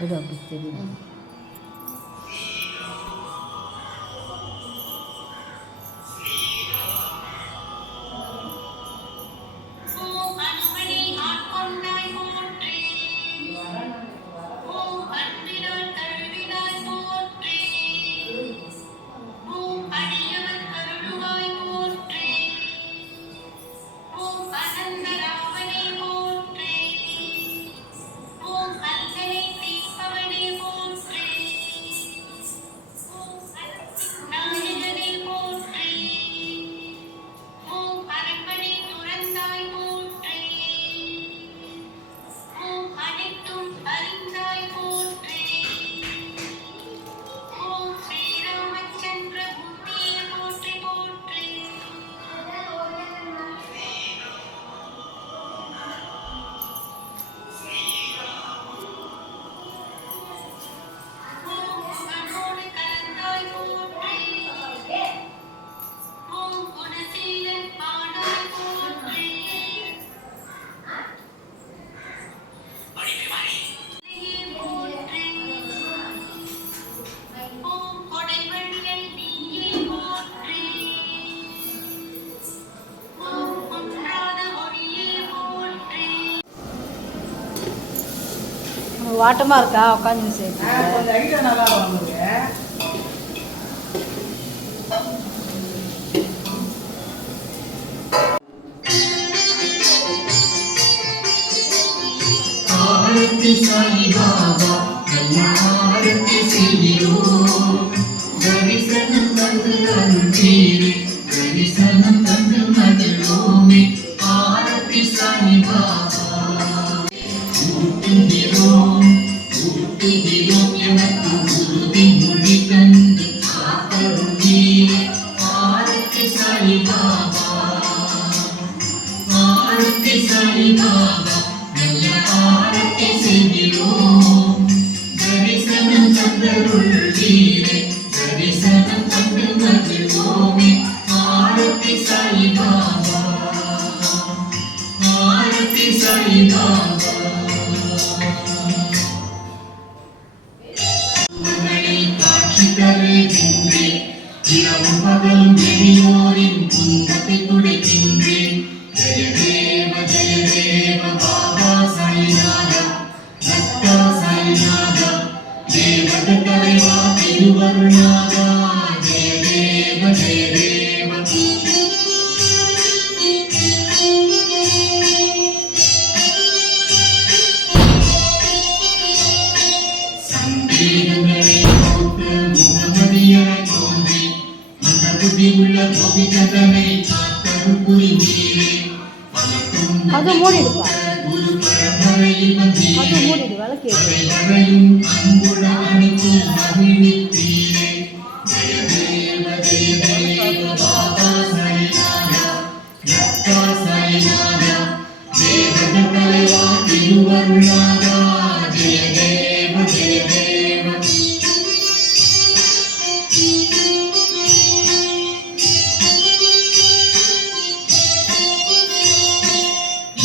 விடு அப்படி தெரியும். வாட்டமாக இருக்கா உட்காந்து சேர்த்து நல்லா வாங்குங்க. ஆரத்தி சாயி பாபா ஆரத்தி செய்கிறோம். தரிசனம் தந்து அருள்வீரே, தரிசனம் தந்து மகிழ்வோமே. ஆரத்தி சாயி பாபா ஊட்டுகிறோம் ஊட்டுகிறோம் எனக்கு உறுதி மொழி தந்து காத்தருள்வீரே. ஆரத்தி சாயி பாபா ஆரத்தி சாயி பாபா ஆரத்தி செய்கிறோம். தரிசனம் தந்தருள்வீரே, தரிசனம் தந்து மகிழ்வோமே. ஆரத்தி சாயி பாபா ஆரத்தி சாயி பாபா. காட்சி தருகின்றேன், இரவும் பகலும் எளியோரின் துன்பத்தை துடைக்கின்றேன். ஜெய தேவ ஜெய தேவ பாபா சாயிநாதா, தத்தா சாயிநாதா, தேவத தலைவா திருவருணாதா. ஜெய தேவ ஜெய தேவ. சந்தேகங்களை போக்க முகமதியாய் தோன்றி கோபிச்சதனை காத்தருள் புரிந்தீரே அது மூடிடுப்பா, குரு பரம்பரையில் வந்தீரே அது மூடிடு விளக்கு. வரையும் அன்புடானிக்கும் மகிழ்வித்தீரே ஜெய தேவ ஜெய தேவ பாபா சாய்நாதா ரத்தா சாய்நாதா தேவத தலைவா திருவருளாதா ஜெய தேவ ஜெய தேவ.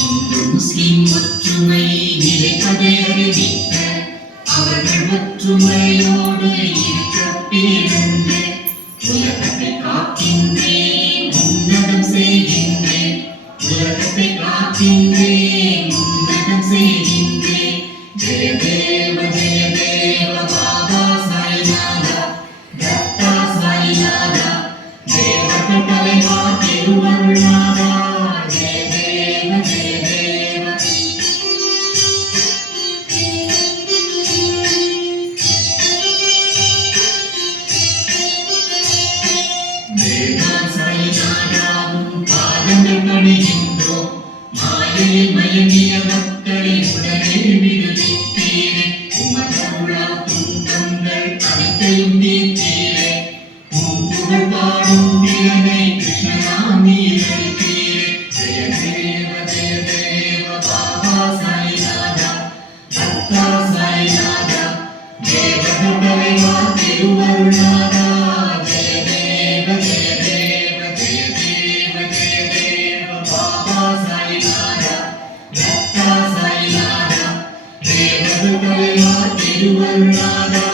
இந்து முஸ்லிம் ஒற்றுமை நிலைப்பதை அறிவித்த அவர்கள் ஒற்றுமையோடு இருக்க பிறந்த உலகத்தை காக்கின்றேன் உன்னதம் செய்கின்றேன் உலகத்தை காக்கின்றேன் உன்னதம் செய்கின்றேன் ஜெய தேவ ஜெய தேவ பாபா சாய்நாதா தத்தா சாய்நாதா தேவத தலைவா திருவருளாதா ஜெய தேவ ஜெய தேவ. தேவா சாய்நாதாவும் பாதங்கள் பணிகின்றோம் மாயையில் மயங்கிய மக்களை உடனே விடுவித்தீரே உமதருளா துன்பங்கள் அனைத்தையும் நீத்தீரே உம் புகழ் பாடும் திறனை கிருஷ்ணனா நீர் அளித்தீரே ஜெய தேவ ஜெய தேவ பாபா சாய்நாதா தத்தா சாய்நாதா தேவத தலைவா திருவருளாதா ஜெய தேவ ஜெய தேவ ஜெய தேவ ஜெய தேவ பாபா சாய்நாதா தத்தா சாய்நாதா தேவத தலைவா திருவருளாதா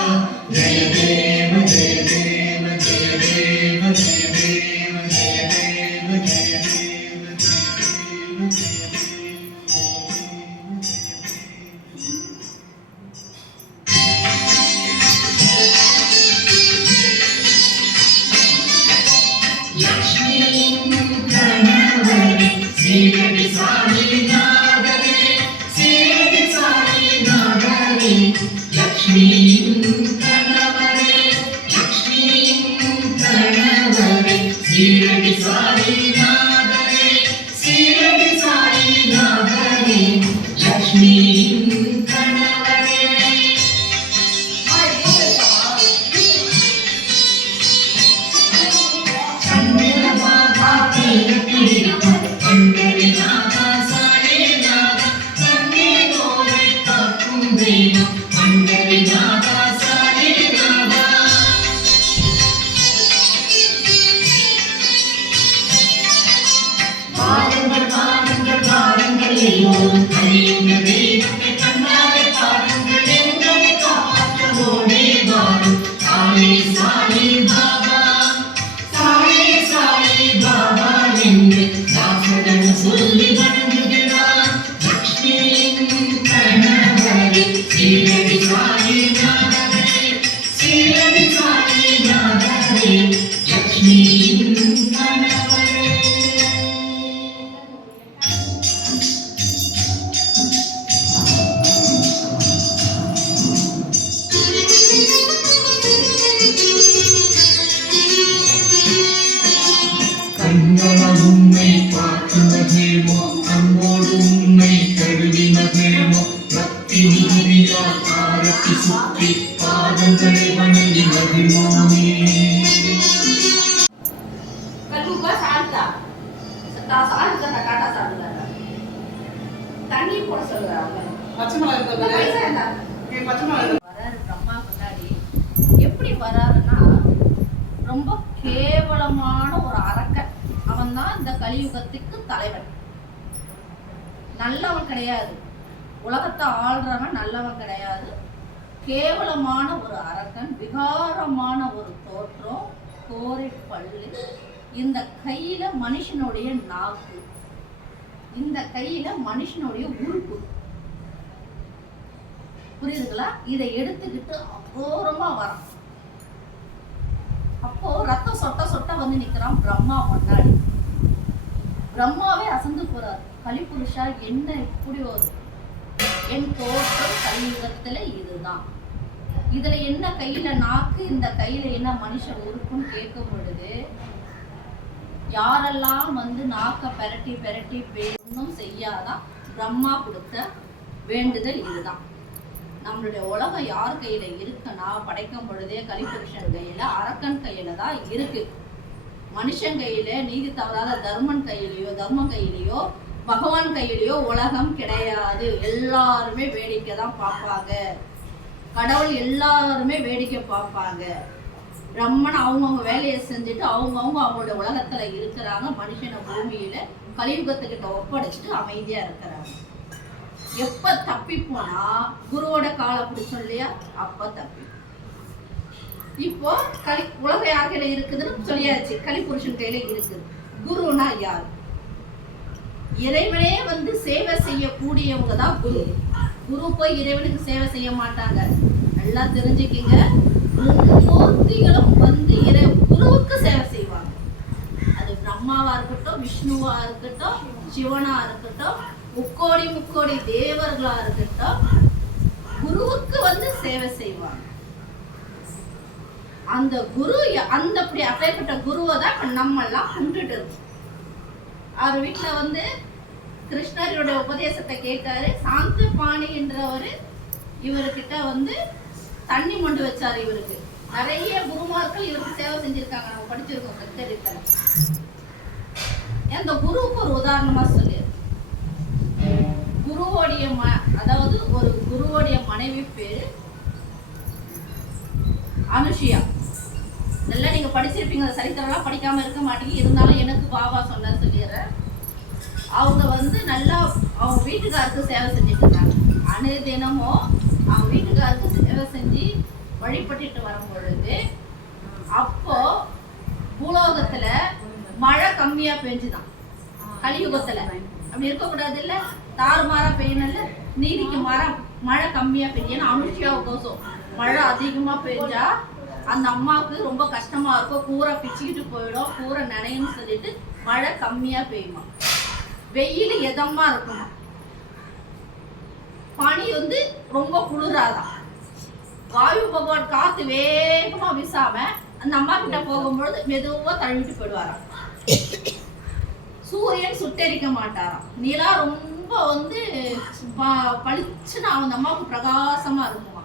ஜெய தேவ ஜெய தேவ ஜெய தேவ ஜெய தேவ ஜெய தேவ ஜெய தேவ ஜெய தேவ லக்ஷ்மியின் கணவரே சீரடி சாய்நாதரே சீரடி சாய்நாதரே லக்ஷ்மியின் கணவரே லக்ஷ்மியின் கணவரே சீரடி சாய்நாதரே சீரடி சாய்நாதரே லக்ஷ்மியின் கணவரே. சந்திரபாபா தீரத்தீரம் அண்டரிநாதா சாய்நாதா சந்திரனோரை காக்கும் தெய்வம் அண்டரிநாதா சாய்நாதா. பாருங்கள் பாருங்கள் பாருங்கள் எல்லோரும் கலியுக தெய்வத்தை கண்ணாலே பாருங்கள் எங்களை காப்பாற்றவோனே வாரும் சாயி சாயி பாபா சாயி சாயி பாபா என்று தாசகன் சொல்லி வணங்குகிறார். லக்ஷ்மியின் கணவரே சீரடி சாய்நாதரே சீரடி சாய்நாதரே லக்ஷ்மியின் கணவரே. கண்கள உன்னை பார்த்து மகிழ்மோ அன்போடு உன்னை கருவி மகிழ்மோ பக்தி நீதியால் ஆரத்தி சுற்றி பாதங்களை வணங்கி மகிழ்மோனே. Kalau gua salta, salta tak kata salta. தண்ணி போட சொல்றாங்க. பச்சை மிளகாய் இருக்கா? பைசா என்ன? பச்சை மிளகாய் வராரு பிரம்மா முன்னாடி. எப்படி வராருன்னா ரொம்ப கேவலமான ஒரு அரக்கன். அவன் தான் இந்த கலியுகத்துக்கு தலைவன். நல்லவன் கிடையாது. உலகத்தை ஆள்றவன் நல்லவன் கிடையாது. கேவலமான ஒரு அரக்கன், விகாரமான ஒரு தோற்றம், கோரை பல்லு, இந்த கையில மனுஷனுடைய நாக்கு, இந்த கையில மனுஷனுடைய உறுப்பு, புரியுதுங்களா? இதை எடுத்துக்கிட்டு அகோரமா வரான். அப்போ ரத்தம் சொட்ட சொட்ட வந்து நிக்கிறான் பிரம்மா முன்னாடி. பிரம்மாவே அசந்து போறாரு. கலிபுருஷா, என்ன இப்படி வரும்? என் தோற்றம் கலியுகத்துல இதுதான். இதுல என்ன கையில நாக்கு, இந்த கையில என்ன மனுஷ உறுப்புன்னு கேட்கும் பொழுது யாரெல்லாம் வந்து நாக்க பெரட்டி பெரட்டி பேசணும் செய்யாதான் பிரம்மா கொடுத்த வேண்டுதல் இதுதான். நம்மளுடைய உலகம் யார் கையில இருக்குன்னா படைக்கும் பொழுதே கலிபுருஷன் கையில, அரக்கன் கையில தான் இருக்கு. மனுஷன் கையில, நீதி தவறாத தர்மன் கையிலையோ பகவான் கையிலையோ உலகம் கிடையாது. எல்லாருமே வேடிக்கை தான் பார்ப்பாங்க. கடவுள் எல்லாருமே வேடிக்கை பார்ப்பாங்க. பிரம்மன் அவங்கவுங்க வேலையை செஞ்சுட்டு அவங்களோட உலகத்துல இருக்கிறாங்க. மனுஷனை பூமியில கலியுகத்துக்கிட்ட ஒப்படைச்சிட்டு அமைதியா இருக்கிறாங்க. எப்ப தப்பி போனா குருவோட காலை பிடிச்சோம் இல்லையா, அப்ப தப்பி. இப்போ உலக யார் கையில இருக்குதுன்னு சொல்லியாச்சு, கலிபுருஷன் கையில இருக்குது. குருனா யார்? இறைவனே வந்து சேவை செய்யக்கூடியவங்க தான் குரு. குரு போய் இறைவனுக்கு சேவை செய்ய மாட்டாங்க. நல்லா தெரிஞ்சுக்கிங்க. மும்மூர்த்திகளும் வந்து குருவுக்கு சேவை செய்வாங்க. அது பிரம்மாவா இருக்கட்டும், விஷ்ணுவா இருக்கட்டும், சிவனா இருக்கட்டும், முக்கோடி தேவர்களா இருக்கட்டும், குருவுக்கு வந்து சேவை செய்வாங்க. அந்த குரு அப்பேற்பட்ட குருவை தான் நம்ம எல்லாம் கும்பிட்டுட்டு இருக்கோம். அவர் வீட்டுல வந்து கிருஷ்ணரோட உபதேசத்தை கேட்டாரு. சாந்த பாணி என்றவர் இவர்கிட்ட வந்து தண்ணி மொண்டு வச்சாரு. இவருக்கு நிறைய குருமார்கள் இவருக்கு சேவை செஞ்சிருக்காங்க. நம்ம படிச்சிருக்கோம் சரித்திரத்துல. அந்த குருவுக்கு ஒரு உதாரணமா சொல்லு. குருவோடைய அதாவது ஒரு குருவோடைய மனைவி பேரு அனுஷியா. நல்லா நீங்க படிச்சிருப்பீங்க. சரித்திரம்லாம் படிக்காம இருக்க மாட்டீங்க. இருந்தாலும் எனக்கு பாபா சொன்ன சொல்லிடுறேன். அவங்க வந்து நல்லா அவங்க வீட்டுக்காருக்கு சேவை செஞ்சுட்டு இருந்தாங்க. அனுதினமும் அவங்க வீட்டுக்காருக்கு சேவை செஞ்சு வழிபட்டுட்டு வரும் பொழுது அப்போ பூலோகத்துல மழை கம்மியா பெஞ்சுதான். கலியுகத்துல அப்படி இருக்கக்கூடாது இல்ல, தாறுமாறா பெய்யணும்ல, நீதிக்கு மழை கம்மியா பெய்யும். ஏன்னா அனுஷியாவுக்கோசம் மழை அதிகமா பெஞ்சா அந்த அம்மாவுக்கு ரொம்ப கஷ்டமா இருக்கும். கூரை பிச்சுக்கிட்டு போயிடும், கூரை நனையும்னு சொல்லிட்டு மழை கம்மியா பெய்யுமா. வெயில் எதமா இருக்குமா, பனி வந்து ரொம்ப குளிராதான். வாயு பகவான் காத்து வேகமா வீசாம அந்த அம்மா கிட்ட போகும்பொழுது மெதுவா தழுவிட்டு போயிடுவாராம். சூரியன் சுட்டெரிக்க மாட்டாராம். நிலா ரொம்ப வந்து பளிச்சுன்னு அந்த அம்மாவுக்கு பிரகாசமா இருக்குமா.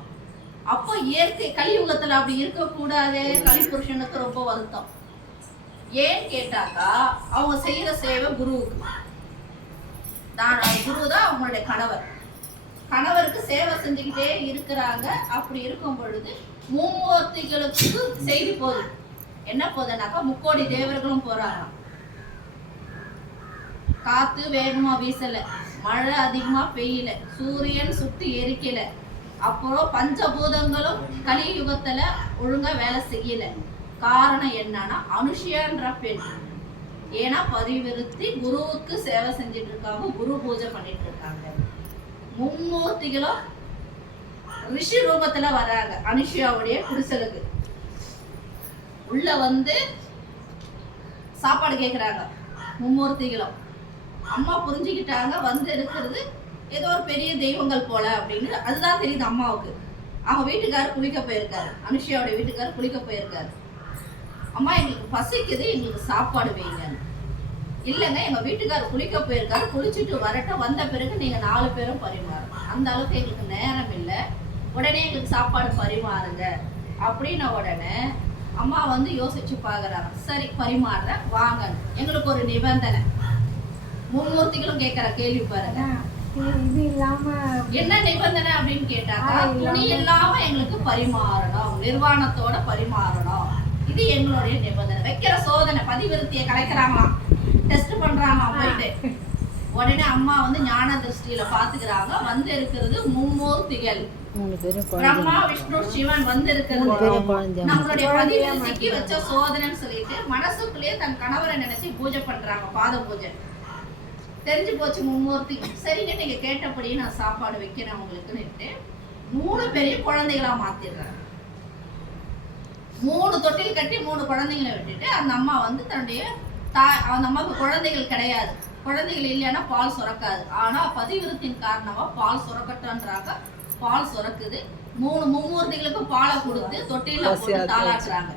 அப்போ இயற்கை கலியுகத்துல அப்படி இருக்கக்கூடாது. கலிபுருஷனுக்கு ரொம்ப வருத்தம். ஏன்னு கேட்டாக்கா அவங்க செய்யற சேவை குருவுக்கு தான். குரு தான் அவங்களுடைய கணவருக்கு சேவை செஞ்சுக்கிட்டே இருக்கிறாங்க. அப்படி இருக்கும் பொழுது மும்மூர்த்திகளுக்கு செய்தி போகுது. என்ன போகுதுனாக்கா முக்கோடி தேவர்களும் போறாங்க. காத்து வேகமா வீசல, மழை அதிகமா பெய்யல, சூரியன் சுட்டு எரிக்கல, அப்புறம் பஞ்சபூதங்களும் கலியுகத்துல ஒழுங்கா வேலை செய்யல. காரணம் என்னன்னா அனுஷியான்ற பெண். ஏன்னா பதிவிருத்தி குருவுக்கு சேவை செஞ்சுட்டு இருக்காங்க, குரு பூஜை பண்ணிட்டு இருக்காங்க. மும்மூர்த்திகளும் ரிஷி ரூபத்துல வராங்க. அனுஷியாவுடைய குடிசலுக்கு உள்ள வந்து சாப்பாடு கேக்குறாங்க. மும்மூர்த்திகளும் அம்மா புரிஞ்சுக்கிட்டாங்க வந்து இருக்கிறது ஏதோ ஒரு பெரிய தெய்வங்கள் போல அப்படின்னு. அதுதான் தெரியுது அம்மாவுக்கு. அவங்க வீட்டுக்காரர் குளிக்க போயிருக்காரு. அனுஷியாவுடைய வீட்டுக்காரர் குளிக்க போயிருக்காரு. அம்மா எங்களுக்கு பசிக்குது, எங்களுக்கு சாப்பாடு வைங்க. இல்லைங்க எங்க வீட்டுக்காரர் குளிக்க போயிருக்காரு, குளிச்சுட்டு வரட்டும், வந்த பிறகு நீங்க 4 பேரும் பரிமாறுங்க. அந்த அளவுக்கு எங்களுக்கு நேரம் இல்லை, உடனே எங்களுக்கு சாப்பாடு பரிமாறுங்க அப்படின்ன உடனே அம்மா வந்து யோசிச்சு பாக்குறாங்க. சரி பரிமாறுற வாங்க. எங்களுக்கு ஒரு நிபந்தனை. மும்மூர்த்திகளும் கேட்கிற கேள்வி பாருங்க. இது இல்லாம என்ன நிபந்தனை அப்படின்னு கேட்டாக்கா, துணி இல்லாம எங்களுக்கு பரிமாறணும், நிர்வாணத்தோட பரிமாறணும். இது எங்களுடைய நிபந்தனை. வைக்கிற சோதனை, பதிவிருத்தியை கலைக்கிறாங்களாம், டெஸ்ட் பண்றாங்களாம் போயிட்டு. உடனே அம்மா வந்து ஞான திருஷ்டியில பாத்துக்கிறாங்க. வந்து இருக்கிறது மும்மூர்த்திகள், பிரம்மா விஷ்ணு சிவன் வந்து இருக்கிறது. நம்மளுடைய பதிவிருத்திக்கு வச்ச சோதனைன்னு சொல்லிட்டு மனசுக்குள்ளேயே தன் கணவரை நினைச்சு பூஜை பண்றாங்க, பாத பூஜை. தெரிஞ்சு போச்சு மும்மூர்த்தி. சரிங்க நீங்க கேட்டபடி நான் சாப்பாடு வைக்கிறேன் உங்களுக்குன்னுட்டு 3 பெரிய குழந்தைகளா மாத்திடுறாங்க. 3 தொட்டில் கட்டி 3 குழந்தைங்களை விட்டுட்டு அந்த அம்மா வந்து தன்னுடைய அந்த அம்மாவுக்கு குழந்தைகள் கிடையாது. குழந்தைகள் இல்லைன்னா பால் சுரக்காது. ஆனா பதிவிருத்தின் காரணமா பால் சுரக்கட்டுன்றாங்க. பால் சுரக்குது. 3 மும்மூர்த்திகளுக்கும் பாலை கொடுத்து தொட்டில போட்டு தாளாட்டுறாங்க.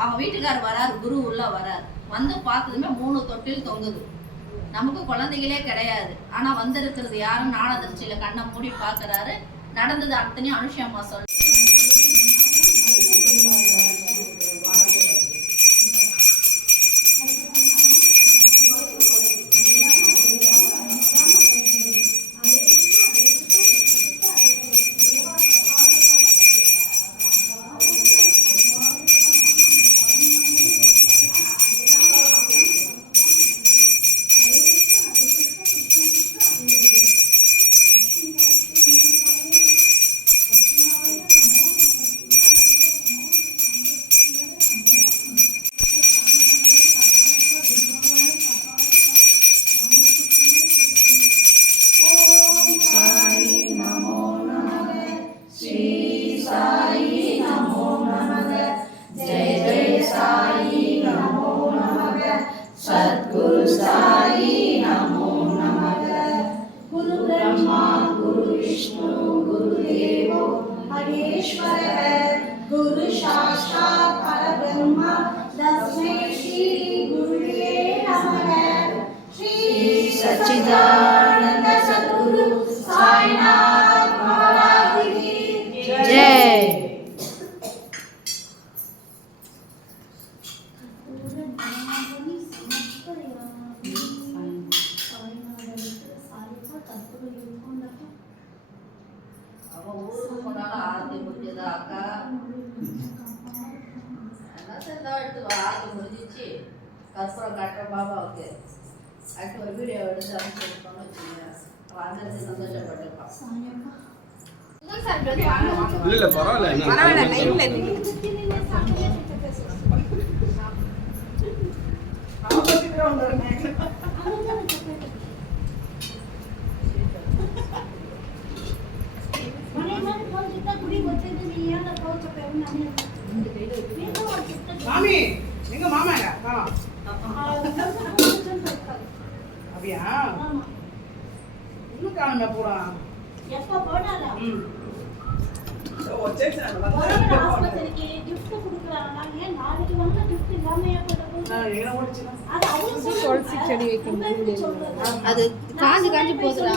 அவங்க வீட்டுக்காரர் வராரு, குரு உள்ள வராரு. வந்து பார்த்ததுமே 3 தொட்டில் தொங்குது. நமக்கு குழந்தைகளே கிடையாது. ஆனா வந்திருக்கிறது யாரும் நாடதிர்ச்சியில கண்ணை மூடி பாக்குறாரு. நடந்தது அத்தனையும் அனுஷி அம்மா சொல்ல. सद्गुरु साई नमो नमः। गुरु ब्रह्मा गुरु विष्णु गुरुदेवो महेश्वरः। गुरु साक्षात् परब्रह्म तस्मै श्री गुरुवे नमः। श्री सच्चिदानंद सद्गुरु साईनाथ महाराज की जय। ஊருக்கு போனாலும் ஆரத்தி முடிஞ்சதா அக்கா? எல்லாத்தையும் எடுத்து ஆரத்தி முடிஞ்சிச்சு. கற்பூரம் காட்டுற பாபாவுக்கு அடுத்து ஒரு வீடியோ எடுத்து அனுப்பிச்சிருக்கோம்னு வச்சுக்கோங்க. வந்து சந்தோஷப்பட்டிருப்பான். இல்ல பரவாயில்ல மாமி எங்க மாமாங்க அப்படியா இன்னும் காணுமே பூரா எப்ப போனாலும் ஆஸ்பத்திரிக்கு gift கொடுக்குறாங்க. நாளைக்கு வந்து gift இல்லாம எங்க ஓடிச்சுனா அது அவங்க துளசி செடி வைக்கணும். அது காஞ்சு காஞ்சு போகுதுடா.